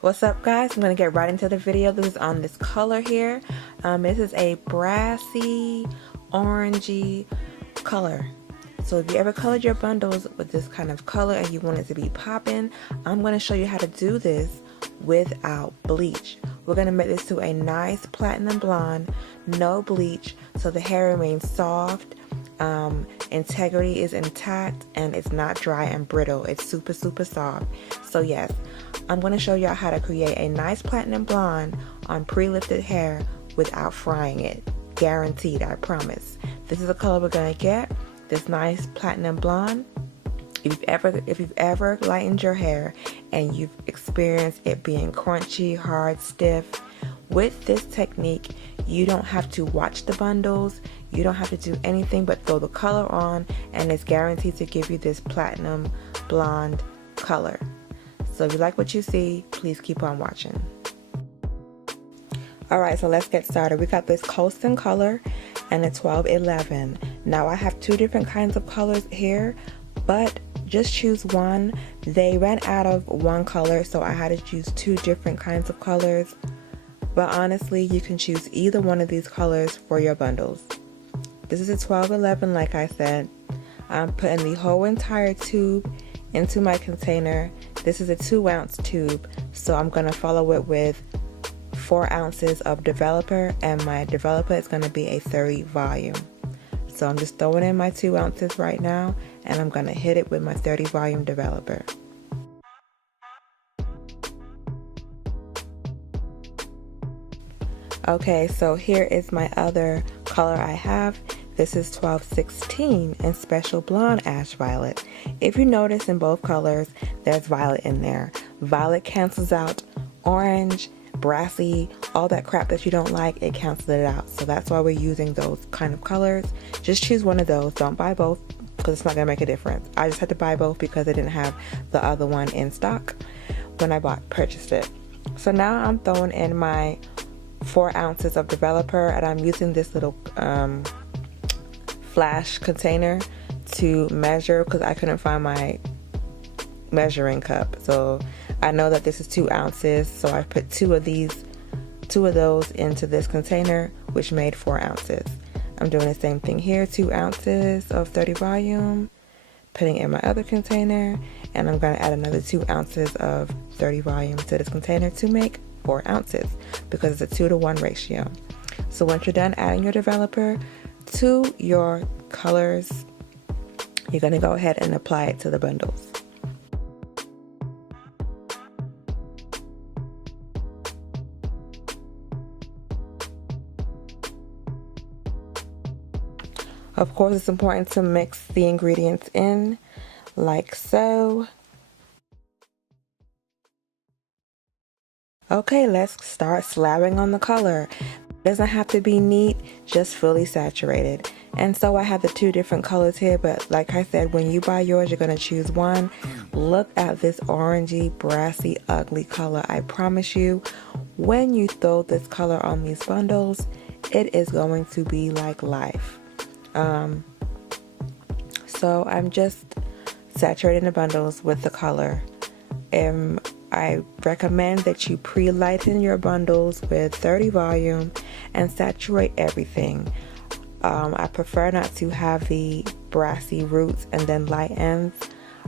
What's up, guys? I'm going to get right into the video. This is on this color here. This is a brassy, orangey color. So if you ever colored your bundles with this kind of color and you want it to be popping, I'm going to show you how to do this without bleach. We're going to make this to a nice platinum blonde, no bleach, so the hair remains soft, integrity is intact, and it's not dry and brittle. It's super soft. So yes, I'm going to show y'all how to create a nice platinum blonde on pre-lifted hair without frying it. Guaranteed, I promise. This is the color we're going to get, this nice platinum blonde. If you've ever lightened your hair and you've experienced it being crunchy, hard, stiff, with this technique, you don't have to watch the bundles, you don't have to do anything but throw the color on, and it's guaranteed to give you this platinum blonde color. So if you like what you see, please keep on watching. Alright, so let's get started. We got this Koleston color and a 1211. Now I have two different kinds of colors here, but just choose one. They ran out of one color, so I had to choose two different kinds of colors. But honestly, you can choose either one of these colors for your bundles. This is a 1211, like I said. I'm putting the whole entire tube into my container. This is a 2-ounce tube, so I'm going to follow it with 4 ounces of developer, and my developer is going to be a 30 volume. So I'm just throwing in my 2 ounces right now, and I'm going to hit it with my 30 volume developer. Okay, so here is my other color I have. This is 1216 in Special Blonde Ash Violet. If you notice, in both colors, there's violet in there. Violet cancels out orange, brassy, all that crap that you don't like, it cancels it out. So that's why we're using those kind of colors. Just choose one of those. Don't buy both because it's not going to make a difference. I just had to buy both because I didn't have the other one in stock when I purchased it. So now I'm throwing in my 4 ounces of developer, and I'm using this little flash container to measure because I couldn't find my measuring cup. So I know that this is 2 ounces, so I put two of those into this container, which made 4 ounces. I'm doing the same thing here, 2 ounces of 30 volume, putting in my other container, and I'm going to add another 2 ounces of 30 volume to this container to make 4 ounces because it's a 2-to-1 ratio. So once you're done adding your developer to your colors, you're going to go ahead and apply it to the bundles. Of course, it's important to mix the ingredients in like so. Okay, let's start slathering on the color. It doesn't have to be neat, just fully saturated. And so I have the two different colors here, but like I said, when you buy yours, you're going to choose one. Look at this orangey, brassy, ugly color. I promise you, when you throw this color on these bundles, it is going to be like life. So I'm just saturating the bundles with the color. I recommend that you pre-lighten your bundles with 30 volume and saturate everything. I prefer not to have the brassy roots and then light ends.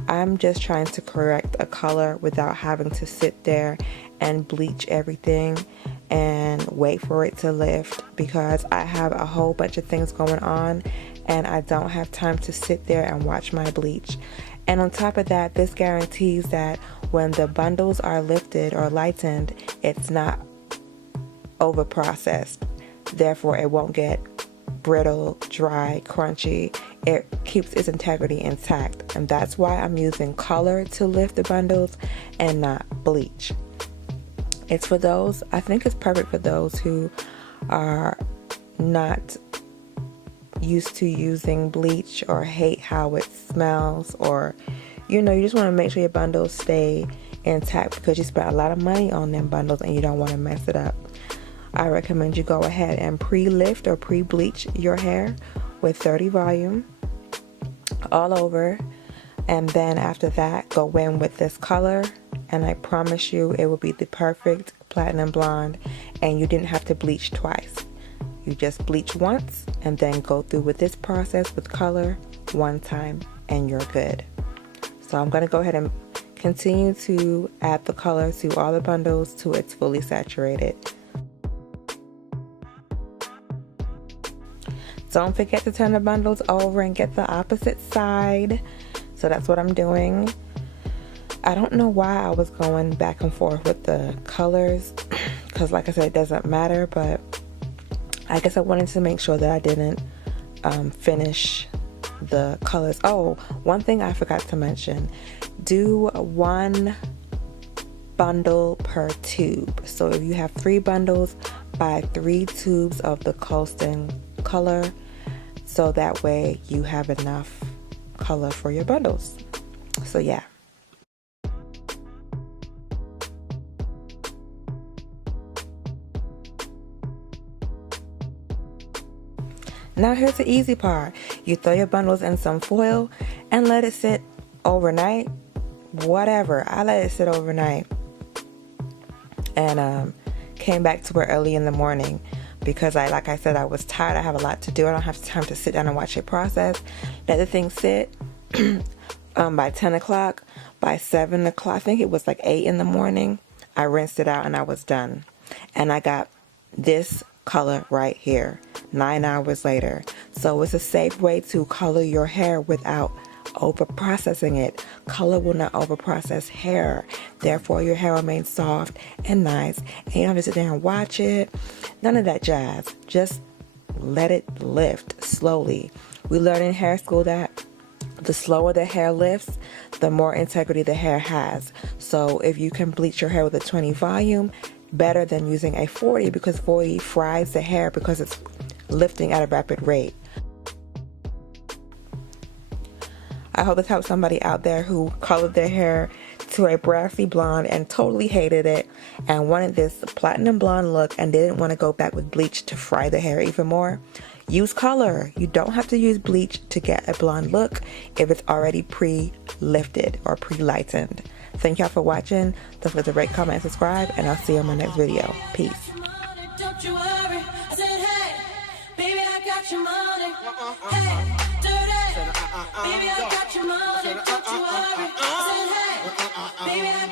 I'm just trying to correct a color without having to sit there and bleach everything and wait for it to lift, because I have a whole bunch of things going on and I don't have time to sit there and watch my bleach. And on top of that, this guarantees that when the bundles are lifted or lightened, it's not over processed. Therefore, it won't get brittle, dry, crunchy. It keeps its integrity intact. And that's why I'm using color to lift the bundles and not bleach. It's for those, I think it's perfect for those who are not used to using bleach or hate how it smells, or you just want to make sure your bundles stay intact because you spent a lot of money on them bundles and you don't want to mess it up. I recommend you go ahead and pre-lift or pre-bleach your hair with 30 volume all over, and then after that go in with this color and I promise you it will be the perfect platinum blonde, and you didn't have to bleach twice. You just bleach once and then go through with this process with color one time and you're good. So I'm going to go ahead and continue to add the color to all the bundles till it's fully saturated. Don't forget to turn the bundles over and get the opposite side. So that's what I'm doing. I don't know why I was going back and forth with the colors, because like I said, it doesn't matter, but I guess I wanted to make sure that I didn't finish the colors. Oh, one thing I forgot to mention, do 1 bundle per tube. So if you have 3 bundles, buy 3 tubes of the Koleston color, so that way you have enough color for your bundles. So yeah. Now here's the easy part. You throw your bundles in some foil and let it sit overnight. Whatever, I let it sit overnight and came back to it early in the morning because like I said, I was tired. I have a lot to do. I don't have time to sit down and watch it process. Let the thing sit by 10 o'clock. By 7 o'clock, I think it was like 8 in the morning, I rinsed it out and I was done. And I got this color right here 9 hours later. So it's a safe way to color your hair without over processing it. Color will not over process hair, therefore your hair remains soft and nice, and you don't have to sit there and watch it. None of that jazz. Just let it lift slowly. We learn in hair school that the slower the hair lifts, the more integrity the hair has. So if you can bleach your hair with a 20 volume, better than using a 40, because 40 fries the hair because it's lifting at a rapid rate. I hope this helps somebody out there who colored their hair to a brassy blonde and totally hated it and wanted this platinum blonde look and didn't want to go back with bleach to fry the hair even more. Use color. You don't have to use bleach to get a blonde look if it's already pre-lifted or pre-lightened. Thank y'all for watching. Don't forget to rate, comment, and subscribe, and I'll see you on my next video. Peace. Don't you worry. I said, hey, baby, I got your money. Hey, dirty. Baby, I got your money. Don't you worry. I said, hey, baby, I